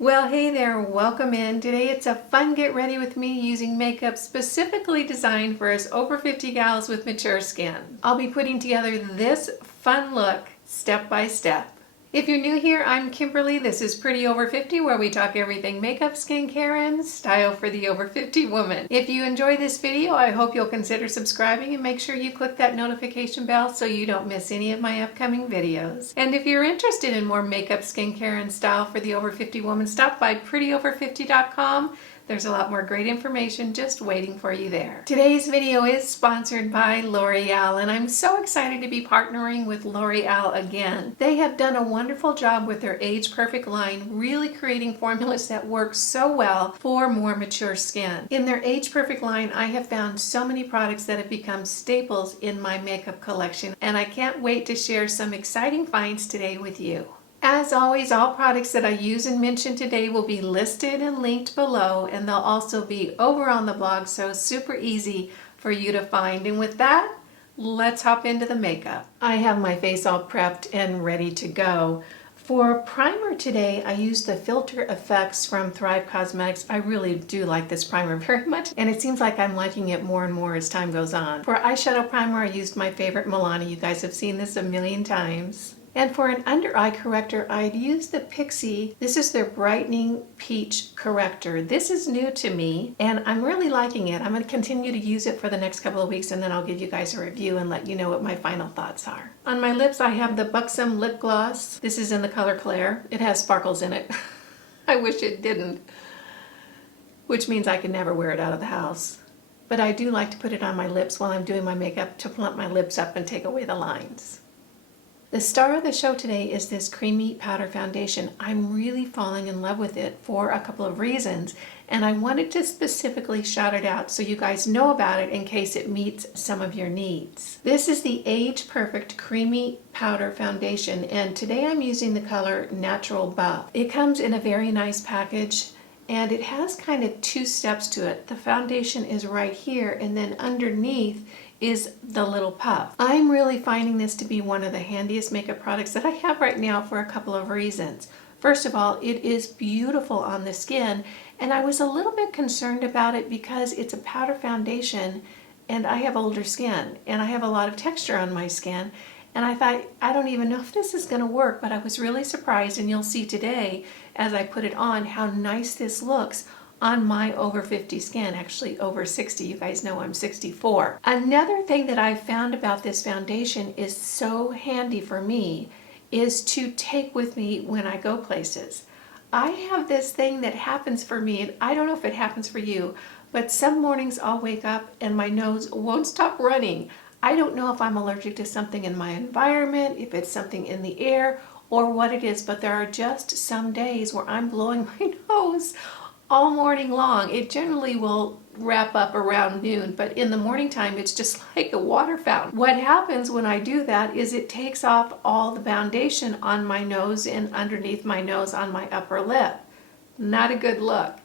Well, hey there, welcome in. Today it's a fun get ready with me using makeup specifically designed for us over 50 gals with mature skin. I'll be putting together this fun look step by step. If you're new here, I'm Kimberly. This is Pretty Over 50, where we talk everything makeup, skincare, and style for the over 50 woman. If you enjoy this video, I hope you'll consider subscribing and make sure you click that notification bell so you don't miss any of my upcoming videos. And if you're interested in more makeup, skincare, and style for the over 50 woman, stop by prettyover50.com. There's a lot more great information just waiting for you there. Today's video is sponsored by L'Oreal, and I'm so excited to be partnering with L'Oreal again. They have done a wonderful job with their Age Perfect line, really creating formulas that work so well for more mature skin. In their Age Perfect line, I have found so many products that have become staples in my makeup collection, and I can't wait to share some exciting finds today with you. As always, all products that I use and mention today will be listed and linked below, and they'll also be over on the blog, so super easy for you to find. And with that, let's hop into the makeup. I have my face all prepped and ready to go. For primer today, I used the Filter Effects from Thrive Cosmetics. I really do like this primer very much, and it seems like I'm liking it more and more as time goes on. For eyeshadow primer, I used my favorite Milani. You guys have seen this a million times. And for an under eye corrector, I'd use the Pixi. This is their Brightening Peach Corrector. This is new to me, and I'm really liking it. I'm going to continue to use it for the next couple of weeks, and then I'll give you guys a review and let you know what my final thoughts are. On my lips, I have the Buxom Lip Gloss. This is in the color Claire. It has sparkles in it. I wish it didn't, which means I can never wear it out of the house. But I do like to put it on my lips while I'm doing my makeup to plump my lips up and take away the lines. The star of the show today is this creamy powder foundation. I'm really falling in love with it for a couple of reasons, and I wanted to specifically shout it out so you guys know about it in case it meets some of your needs. This is the Age Perfect Creamy Powder Foundation, and today I'm using the color Natural Buff. It comes in a very nice package, and it has kind of two steps to it. The foundation is right here, and then underneath is the little puff. I'm really finding this to be one of the handiest makeup products that I have right now for a couple of reasons. First of all, it is beautiful on the skin, and I was a little bit concerned about it because it's a powder foundation and I have older skin and I have a lot of texture on my skin, and I thought, I don't even know if this is going to work, but I was really surprised, and you'll see today as I put it on how nice this looks on my over 50 skin, actually over 60. You guys know I'm 64. Another thing that I found about this foundation is so handy for me is to take with me when I go places. I have this thing that happens for me, and I don't know if it happens for you, but some mornings I'll wake up and my nose won't stop running. I don't know if I'm allergic to something in my environment, if it's something in the air, or what it is, but there are just some days where I'm blowing my nose all morning long. It generally will wrap up around noon, but in the morning time it's just like a water fountain. What happens when I do that is it takes off all the foundation on my nose and underneath my nose on my upper lip. Not a good look.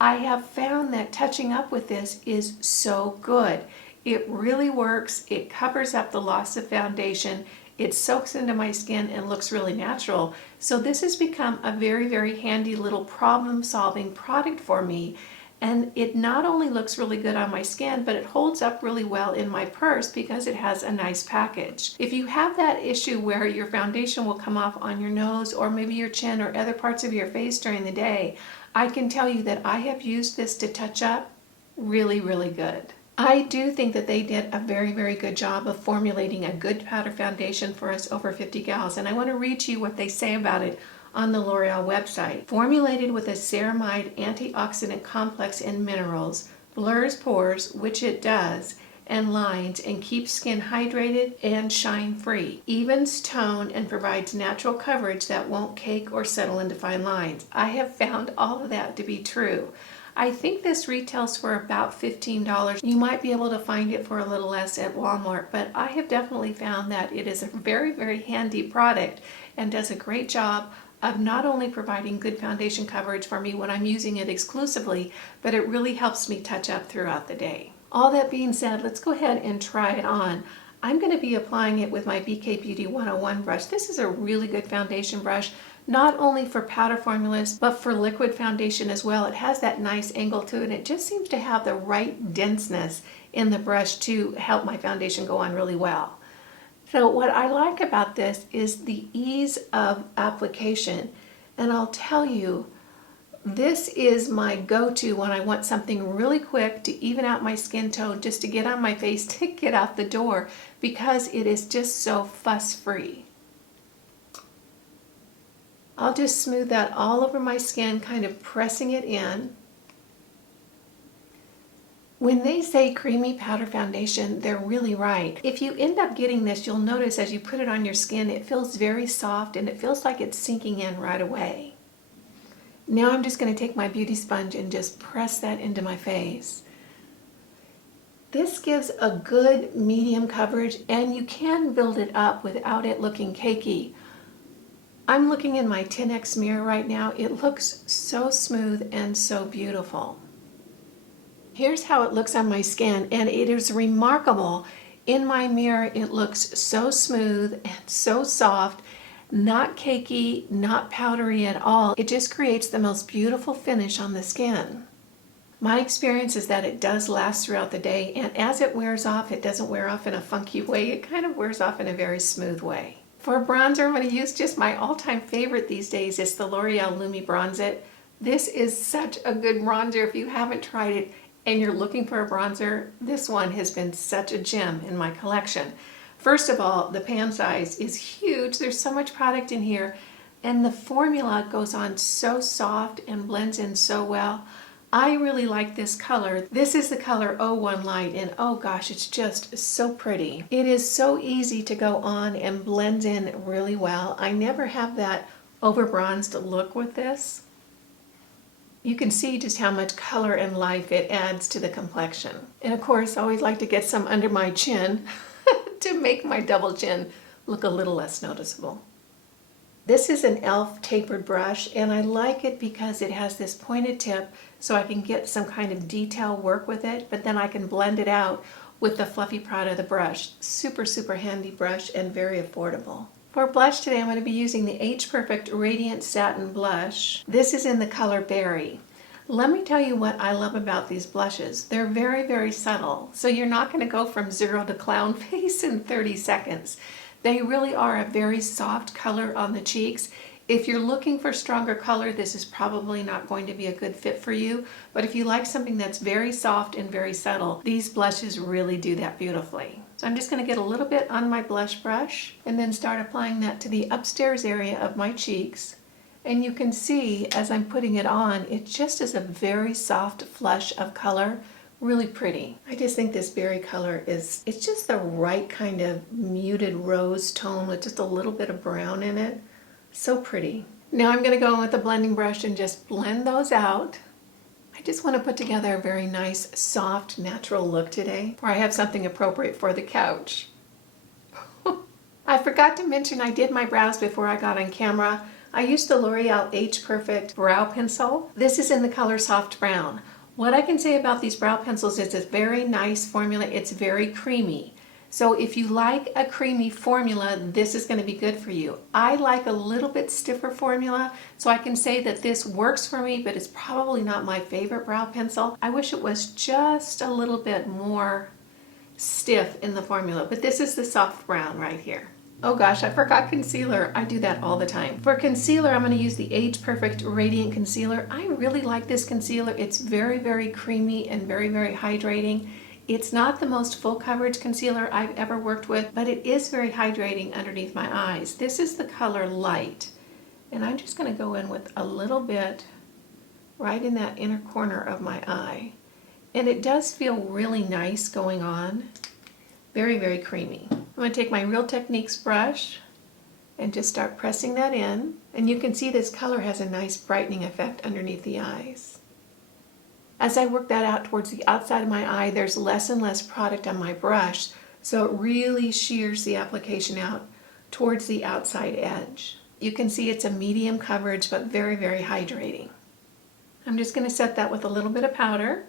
I have found that touching up with this is so good. It really works. It covers up the loss of foundation. It soaks into my skin and looks really natural. So this has become a very, very handy little problem-solving product for me. And it not only looks really good on my skin, but it holds up really well in my purse because it has a nice package. If you have that issue where your foundation will come off on your nose or maybe your chin or other parts of your face during the day, I can tell you that I have used this to touch up really, really good. I do think that they did a very, very good job of formulating a good powder foundation for us over 50 gals, and I want to read to you what they say about it on the L'Oreal website. Formulated with a ceramide antioxidant complex and minerals, blurs pores, which it does, and lines, and keeps skin hydrated and shine free, evens tone, and provides natural coverage that won't cake or settle into fine lines. I have found all of that to be true. I think this retails for about $15. You might be able to find it for a little less at Walmart, but I have definitely found that it is a very, very handy product and does a great job of not only providing good foundation coverage for me when I'm using it exclusively, but it really helps me touch up throughout the day. All that being said, let's go ahead and try it on. I'm going to be applying it with my BK Beauty 101 brush. This is a really good foundation brush not only for powder formulas, but for liquid foundation as well. It has that nice angle to it, and it just seems to have the right denseness in the brush to help my foundation go on really well. So what I like about this is the ease of application, and I'll tell you, this is my go-to when I want something really quick to even out my skin tone, just to get on my face to get out the door, because it is just so fuss-free. I'll just smooth that all over my skin, kind of pressing it in. When they say creamy powder foundation, they're really right. If you end up getting this, you'll notice as you put it on your skin, it feels very soft and it feels like it's sinking in right away. Now I'm just going to take my beauty sponge and just press that into my face. This gives a good medium coverage, and you can build it up without it looking cakey. I'm looking in my 10x mirror right now. It looks so smooth and so beautiful. Here's how it looks on my skin, and it is remarkable. In my mirror, it looks so smooth and so soft. Not cakey, not powdery at all. It just creates the most beautiful finish on the skin. My experience is that it does last throughout the day, and as it wears off, it doesn't wear off in a funky way. It kind of wears off in a very smooth way. For bronzer, I'm going to use just my all-time favorite these days. It's the L'Oreal Lumi Bronze It. This is such a good bronzer. If you haven't tried it and you're looking for a bronzer, this one has been such a gem in my collection. First of all, the pan size is huge. There's so much product in here, and the formula goes on so soft and blends in so well. I really like this color. This is the color 01 Light, and oh gosh, it's just so pretty. It is so easy to go on and blends in really well. I never have that over bronzed look with this. You can see just how much color and life it adds to the complexion. And of course, I always like to get some under my chin to make my double chin look a little less noticeable. This is an e.l.f. tapered brush, and I like it because it has this pointed tip so I can get some kind of detail work with it, but then I can blend it out with the fluffy part of the brush. Super, super handy brush and very affordable. For blush today, I'm going to be using the Age Perfect Radiant Satin Blush. This is in the color Berry. Let me tell you what I love about these blushes. They're very, very subtle, so you're not going to go from 0 to clown face in 30 seconds. They really are a very soft color on the cheeks. If you're looking for stronger color, this is probably not going to be a good fit for you, but if you like something that's very soft and very subtle, these blushes really do that beautifully. So I'm just going to get a little bit on my blush brush and then start applying that to the upstairs area of my cheeks. And you can see as I'm putting it on, it just is a very soft flush of color, really pretty. I just think this berry color it's just the right kind of muted rose tone with just a little bit of brown in it. So pretty. Now I'm going to go in with a blending brush and just blend those out. I just want to put together a very nice, soft, natural look today, where I have something appropriate for the couch. I forgot to mention I did my brows before I got on camera. I used the L'Oreal Age Perfect Brow Pencil. This is in the color Soft Brown. What I can say about these brow pencils is it's a very nice formula. It's very creamy. So if you like a creamy formula, this is going to be good for you. I like a little bit stiffer formula, so I can say that this works for me, but it's probably not my favorite brow pencil. I wish it was just a little bit more stiff in the formula, but this is the Soft Brown right here. Oh gosh, I forgot concealer. I do that all the time. For concealer, I'm going to use the Age Perfect Radiant Concealer. I really like this concealer. It's very, very creamy and very, very hydrating. It's not the most full coverage concealer I've ever worked with, but it is very hydrating underneath my eyes. This is the color Light, and I'm just going to go in with a little bit right in that inner corner of my eye. And it does feel really nice going on. Very, very creamy. I'm going to take my Real Techniques brush and just start pressing that in. And you can see this color has a nice brightening effect underneath the eyes. As I work that out towards the outside of my eye, there's less and less product on my brush, so it really shears the application out towards the outside edge. You can see it's a medium coverage, but very, very hydrating. I'm just going to set that with a little bit of powder.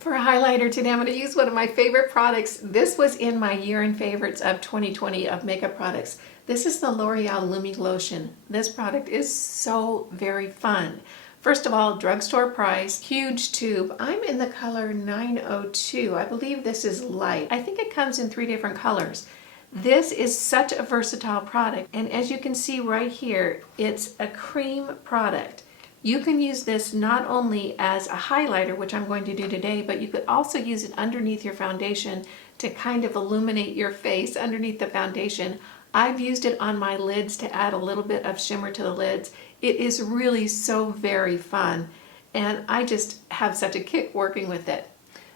For a highlighter today, I'm going to use one of my favorite products. This was in my year-end favorites of 2020 of makeup products. This is the L'Oreal Lumi Lotion. This product is so very fun. First of all, drugstore price, huge tube. I'm in the color 902. I believe this is light. I think it comes in 3 different colors. This is such a versatile product, and as you can see right here, it's a cream product. You can use this not only as a highlighter, which I'm going to do today, but you could also use it underneath your foundation to kind of illuminate your face underneath the foundation. I've used it on my lids to add a little bit of shimmer to the lids. It is really so very fun, and I just have such a kick working with it.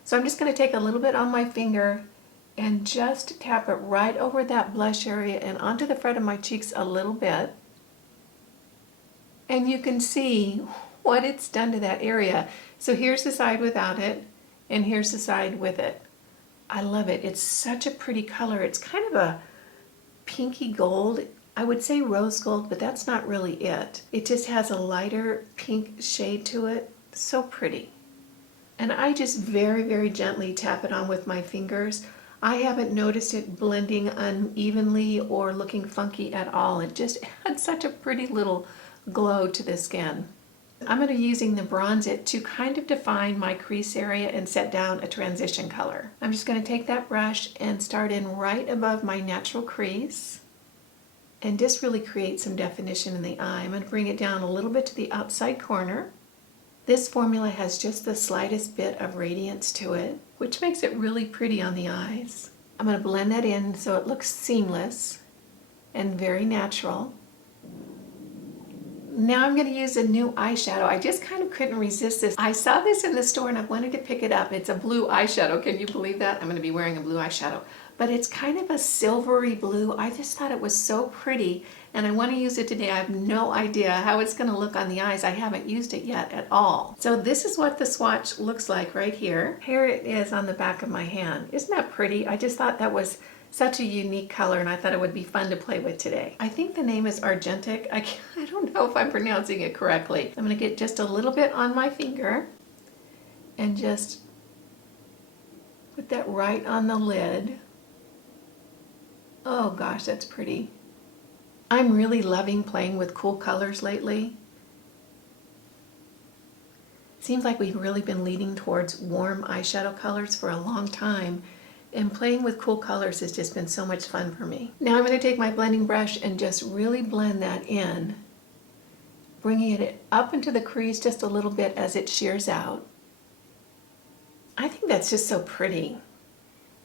So I'm just going to take a little bit on my finger and just tap it right over that blush area and onto the front of my cheeks a little bit. And you can see what it's done to that area. So here's the side without it, and here's the side with it. I love it. It's such a pretty color. It's kind of a pinky gold. I would say rose gold, but that's not really it. It just has a lighter pink shade to it. So pretty. And I just very, very gently tap it on with my fingers. I haven't noticed it blending unevenly or looking funky at all. It just adds such a pretty little glow to the skin. I'm going to be using the Bronze It to kind of define my crease area and set down a transition color. I'm just going to take that brush and start in right above my natural crease and just really create some definition in the eye. I'm going to bring it down a little bit to the outside corner. This formula has just the slightest bit of radiance to it, which makes it really pretty on the eyes. I'm going to blend that in so it looks seamless and very natural. Now I'm going to use a new eyeshadow. I just kind of couldn't resist this. I saw this in the store and I wanted to pick it up. It's a blue eyeshadow. Can you believe that? I'm going to be wearing a blue eyeshadow. But it's kind of a silvery blue. I just thought it was so pretty and I want to use it today. I have no idea how it's going to look on the eyes. I haven't used it yet at all. So this is what the swatch looks like right here. Here it is on the back of my hand. Isn't that pretty? I just thought that was such a unique color and I thought it would be fun to play with today. I think the name is Argentic. I don't know if I'm pronouncing it correctly. I'm going to get just a little bit on my finger and just put that right on the lid. Oh gosh, that's pretty. I'm really loving playing with cool colors lately. Seems like we've really been leading towards warm eyeshadow colors for a long time, and playing with cool colors has just been so much fun for me. Now I'm going to take my blending brush and just really blend that in, bringing it up into the crease just a little bit as it shears out. I think that's just so pretty.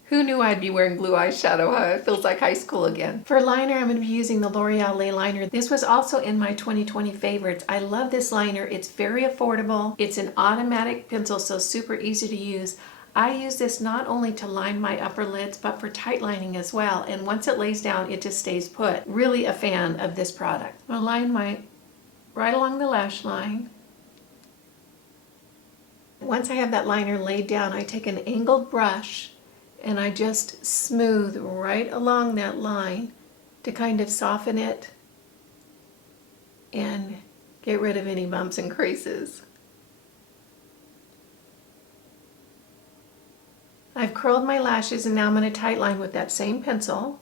Who knew I'd be wearing blue eyeshadow, huh? It feels like high school again. For liner, I'm going to be using the L'Oreal Lay Liner. This was also in my 2020 favorites. I love this liner. It's very affordable. It's an automatic pencil, so super easy to use. I use this not only to line my upper lids, but for tight lining as well. And once it lays down, it just stays put. Really a fan of this product. I'll line my right along the lash line. Once I have that liner laid down, I take an angled brush and I just smooth right along that line to kind of soften it and get rid of any bumps and creases. I've curled my lashes and now I'm going to tight line with that same pencil.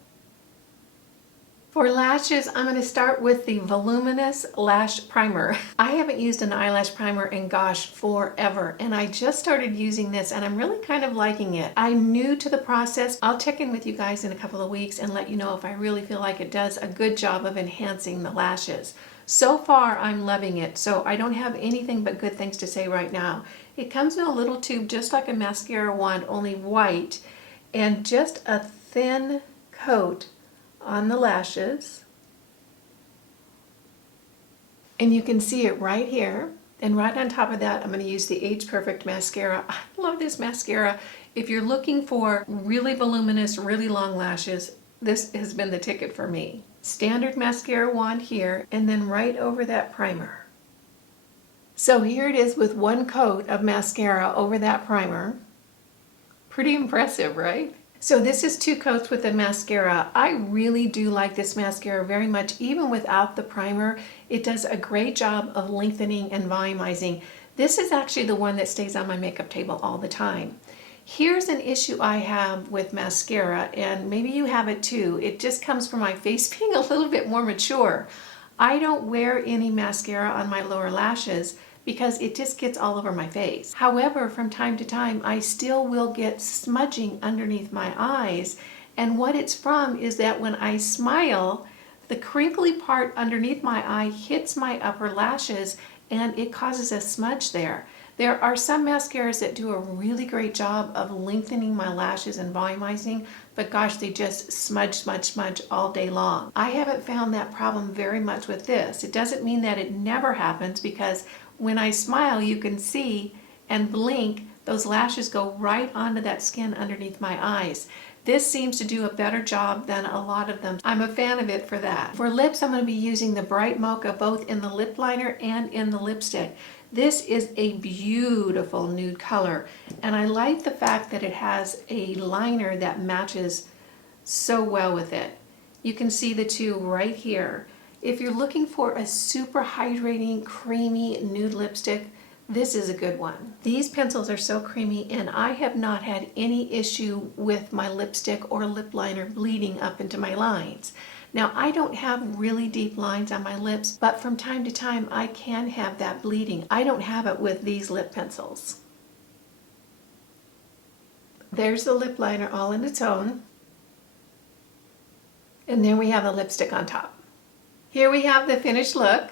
For lashes, I'm going to start with the Voluminous Lash Primer. I haven't used an eyelash primer in gosh forever, and I just started using this and I'm really kind of liking it. I'm new to the process. I'll check in with you guys in a couple of weeks and let you know if I really feel like it does a good job of enhancing the lashes. So far, I'm loving it, so I don't have anything but good things to say right now. It comes in a little tube just like a mascara wand, only white, and just a thin coat on the lashes. And you can see it right here. And right on top of that, I'm going to use the Age Perfect mascara. I love this mascara. If you're looking for really voluminous, really long lashes, this has been the ticket for me. Standard mascara wand here, and then right over that primer. So here it is with one coat of mascara over that primer. Pretty impressive, right? So this is 2 coats with the mascara. I really do like this mascara very much, even without the primer. It does a great job of lengthening and volumizing. This is actually the one that stays on my makeup table all the time. Here's an issue I have with mascara, and maybe you have it too. It just comes from my face being a little bit more mature. I don't wear any mascara on my lower lashes because it just gets all over my face. However, from time to time, I still will get smudging underneath my eyes. And what it's from is that when I smile, the crinkly part underneath my eye hits my upper lashes and it causes a smudge there. There are some mascaras that do a really great job of lengthening my lashes and volumizing, but gosh, they just smudge all day long. I haven't found that problem very much with this. It doesn't mean that it never happens, because when I smile, you can see and blink, those lashes go right onto that skin underneath my eyes. This seems to do a better job than a lot of them. I'm a fan of it for that. For lips, I'm going to be using the Bright Mocha both in the lip liner and in the lipstick. This is a beautiful nude color, and I like the fact that it has a liner that matches so well with it. You can see the two right here. If you're looking for a super hydrating, creamy nude lipstick, this is a good one. These pencils are so creamy, and I have not had any issue with my lipstick or lip liner bleeding up into my lines. Now, I don't have really deep lines on my lips, but from time to time I can have that bleeding. I don't have it with these lip pencils. There's the lip liner all in its own. And then we have the lipstick on top. Here we have the finished look.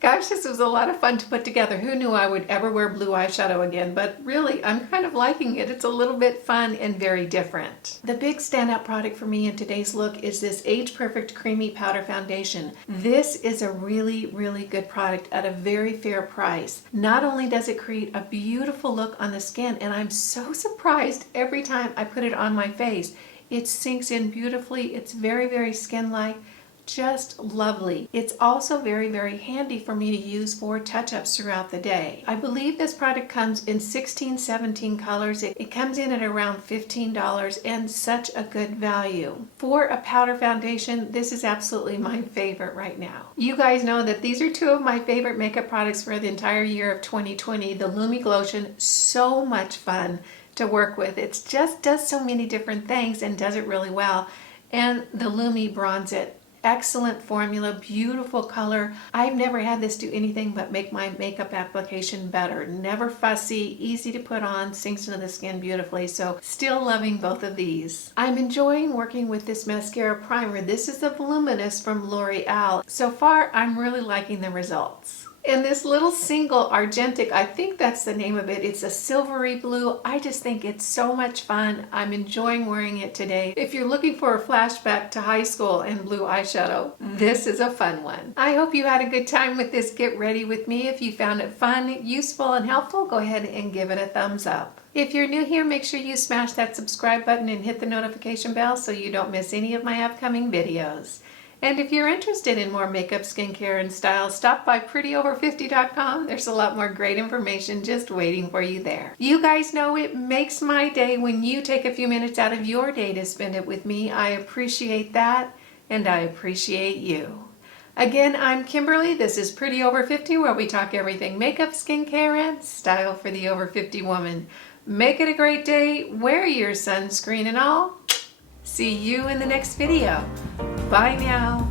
Gosh, this was a lot of fun to put together. Who knew I would ever wear blue eyeshadow again? But really, I'm kind of liking it. It's a little bit fun and very different. The big standout product for me in today's look is this Age Perfect Creamy Powder Foundation. This is a really, really good product at a very fair price. Not only does it create a beautiful look on the skin, and I'm so surprised every time I put it on my face. It sinks in beautifully. It's very, very skin-like. Just lovely. It's also very, very handy for me to use for touch-ups throughout the day. I believe this product comes in 16, 17 colors. It comes in at around $15 and such a good value. For a powder foundation, this is absolutely my favorite right now. You guys know that these are two of my favorite makeup products for the entire year of 2020. The Lumi Glotion, so much fun to work with. It just does so many different things and does it really well. And the Lumi Bronze It. Excellent formula, beautiful color. I've never had this do anything but make my makeup application better. Never fussy, easy to put on, sinks into the skin beautifully. So still loving both of these. I'm enjoying working with this mascara primer. This is the Voluminous from L'Oreal. So far, I'm really liking the results. And this little single Argentic, I think that's the name of it. It's a silvery blue. I just think it's so much fun. I'm enjoying wearing it today. If you're looking for a flashback to high school and blue eyeshadow, this is a fun one. I hope you had a good time with this Get Ready With Me. If you found it fun, useful, and helpful, go ahead and give it a thumbs up. If you're new here, make sure you smash that subscribe button and hit the notification bell so you don't miss any of my upcoming videos. And if you're interested in more makeup, skincare, and style, stop by prettyover50.com. There's a lot more great information just waiting for you there. You guys know it makes my day when you take a few minutes out of your day to spend it with me. I appreciate that, and I appreciate you. Again, I'm Kimberly. This is Pretty Over 50, where we talk everything makeup, skincare, and style for the over 50 woman. Make it a great day. Wear your sunscreen and all. See you in the next video. Bye now.